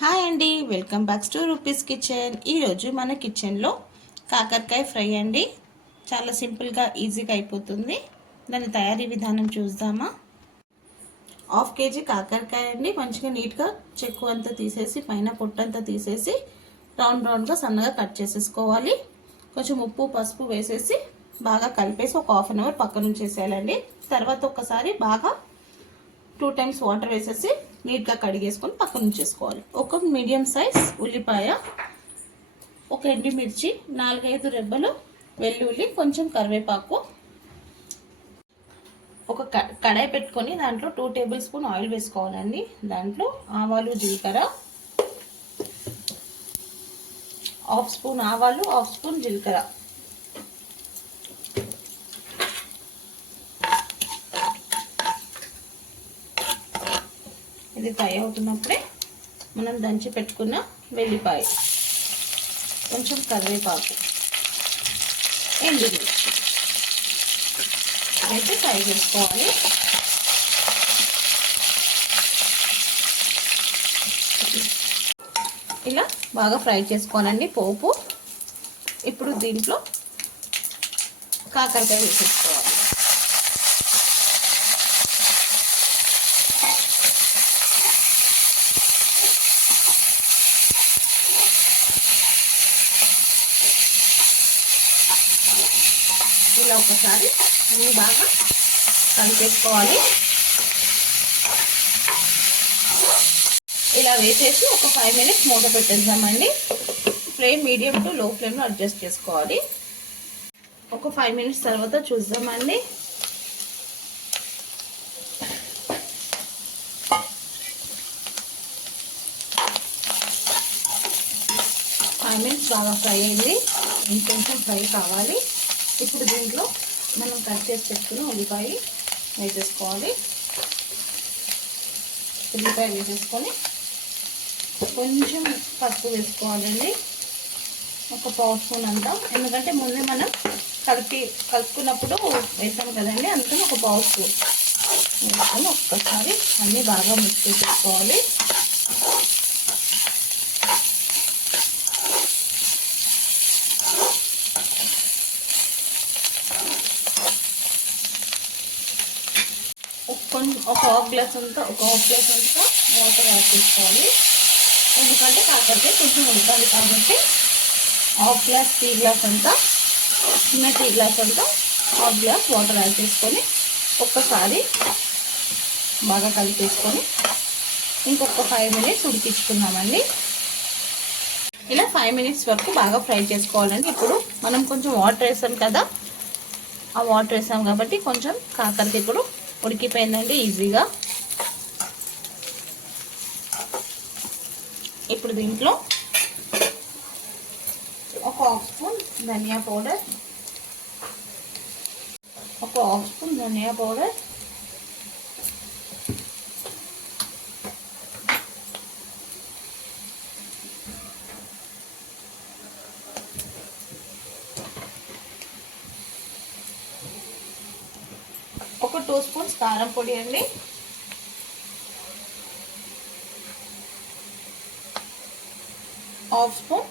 Hi అండి, welcome back to rupees kitchen. ఈరోజు మన కిచెన్లో కాకరకాయ ఫ్రై అండి. చాలా సింపుల్గా ఈజీగా అయిపోతుంది. దాని తయారీ విధానం చూద్దామా. 1/2 కేజీ కాకరకాయ అండి. మంచిగా నీట్గా చెక్కు అంతా తీసేసి పైన పొట్టంతా తీసేసి రౌండ్గా సన్నగా కట్ చేసేసుకోవాలి. కొంచెం ఉప్పు పసుపు వేసేసి బాగా కలిపేసి ఒక 1/2 అవర్ పక్కన ఉంచేసేయాలండి. తర్వాత ఒకసారి బాగా 2 టైమ్స్ వాటర్ వేసేసి నీట్గా కడిగేసుకొని పక్కన ఉంచేసుకోవాలి. ఒక మీడియం సైజ్ ఉల్లిపాయ, ఒక ఎండుమిర్చి, 4-5 రెబ్బలు వెల్లుల్లి, కొంచెం కరివేపాకు. ఒక కడాయి పెట్టుకొని దాంట్లో 2 టేబుల్ స్పూన్ ఆయిల్ వేసుకోవాలండి. దాంట్లో ఆవాలు జీలకర్ర, 1/2 స్పూన్ ఆవాలు, 1/2 స్పూన్ జీలకర్ర, ఇది ఫ్రై అవుతున్నప్పుడే మనం దంచి పెట్టుకున్న వెల్లిపాయ, కొంచెం కరివేపాకు, ఎండుమిర్చి అయితే ఫ్రై చేసుకోవాలి. ఇలా బాగా ఫ్రై చేసుకోవాలండి పోపు. ఇప్పుడు దీంట్లో కాకరకాయ వేసేసుకోవాలి. ఇలా ఒకసారి అన్నీ బాగా కలిపేసుకోవాలి. ఇలా వేసేసి ఒక 5 మినిట్స్ మూత పెట్టేద్దామండి. ఫ్లేమ్ మీడియం టు లో ఫ్లేమ్లో అడ్జస్ట్ చేసుకోవాలి. ఒక 5 మినిట్స్ తర్వాత చూద్దామండి. ఫైవ్ మినిట్స్ బాగా ఫ్రై అయింది. ఇంకొంచెం ఫ్రై కావాలి. ఇప్పుడు దీంట్లో మనం కట్ చేసి పెట్టుకుని ఉల్లిపాయ వేసేసుకోవాలి. ఉల్లిపాయ వేసేసుకొని కొంచెం పసుపు వేసుకోవాలండి, ఒక 1/2 స్పూన్ అంతా. ఎందుకంటే ముందే మనం కలుపుకున్నప్పుడు వేసాం కదండి, అందుకని ఒక 1/2 స్పూన్ వేసుకొని ఒక్కసారి అన్నీ బాగా మిక్స్ చేసుకోవాలి. ఒక హాఫ్ గ్లాస్ అంతా వాటర్ యాడ్ చేసుకోవాలి. ఎందుకంటే కాకరకాయ కొంచెం ఉడకాలి కాబట్టి టీ గ్లాస్ అంతా, చిన్న టీ గ్లాస్ అంతా హాఫ్ గ్లాస్ వాటర్ యాడ్ చేసుకొని ఒక్కసారి బాగా కలిపేసుకొని ఇంకొక 5 మినిట్స్ ఉడికించుకున్నామండి. ఇలా 5 మినిట్స్ వరకు బాగా ఫ్రై చేసుకోవాలండి. ఇప్పుడు మనం కొంచెం వాటర్ వేసాం కదా, ఆ వాటర్ వేసాం కాబట్టి కొంచెం కాకరకాయ ఇప్పుడు ఉడికిపోయిందండి ఈజీగా. ఇప్పుడు దీంట్లో ఒక 1/2 స్పూన్ ధనియా పౌడర్, ఒక 1/2 స్పూన్ ధనియా పౌడర్, ఒక 2 స్పూన్స్ కారం పొడి అండి, హాఫ్ స్పూన్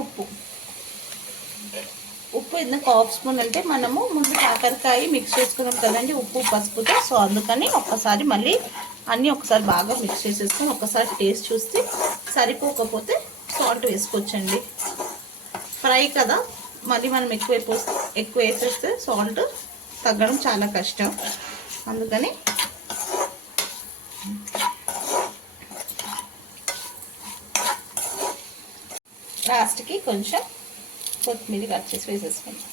ఉప్పు. ఎందుకు 1/2 స్పూన్ అంటే మనము ముందు కాకరకాయ మిక్స్ చేసుకున్నాం కదండి ఉప్పు పసుపుతో, సో అందుకని ఒక్కసారి మళ్ళీ అన్నీ ఒకసారి బాగా మిక్స్ చేసేసుకొని ఒకసారి టేస్ట్ చూస్తే సరిపోకపోతే సాల్ట్ వేసుకోవచ్చండి. ఫ్రై కదా, మళ్ళీ మనం ఎక్కువ వేసేస్తే సాల్ట్ తగ్గడం చాలా కష్టం. అందుకని లాస్ట్కి కొంచెం కొత్తిమీర కట్ చేసి వేసేసుకుంటాం.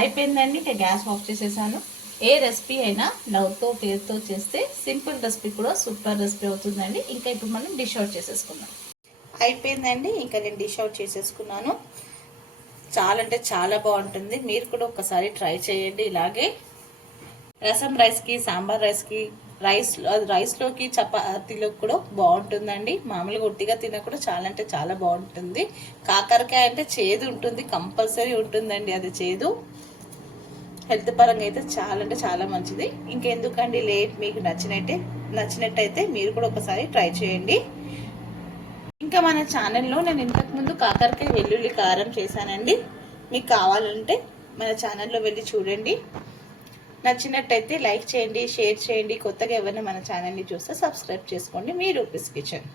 అయిపోయిందండి. ఇక గ్యాస్ ఆఫ్ చేసేసాను. ఏ రెసిపీ అయినా లవ్తో కేర్తో చేస్తే సింపుల్ రెసిపీ కూడా సూపర్ రెసిపీ అవుతుందండి. ఇంకా ఇప్పుడు మనం డిష్ అవుట్ చేసేసుకుందాం. అయిపోయిందండి, ఇంకా నేను డిష్ అవుట్ చేసేసుకున్నాను. చాలా అంటే చాలా బాగుంటుంది. మీరు కూడా ఒకసారి ట్రై చేయండి. ఇలాగే రసం రైస్కి, సాంబార్ రైస్కి, రైస్లోకి చపాతీలోకి కూడా బాగుంటుందండి. మామూలుగా ఒట్టిగా తిన కూడా చాలా అంటే చాలా బాగుంటుంది. కాకరకాయ అంటే చేదు ఉంటుంది, కంపల్సరీ ఉంటుందండి అది చేదు. హెల్త్ పరంగా అయితే చాలా అంటే చాలా మంచిది. ఇంకెందుకండి లేట్, మీకు నచ్చినట్టయితే మీరు కూడా ఒకసారి ట్రై చేయండి. ఇంకా మన ఛానల్లో నేను ఇంతకుముందు కాకరకాయ వెల్లుల్లి కారం చేశానండి. మీకు కావాలంటే మన ఛానల్లో వెళ్ళి చూడండి. నచ్చినట్టయితే లైక్ చేయండి, షేర్ చేయండి. కొత్తగా ఎవరైనా మన ఛానల్ని చూస్తే సబ్స్క్రైబ్ చేసుకోండి. మీ రూపీస్ కిచెన్.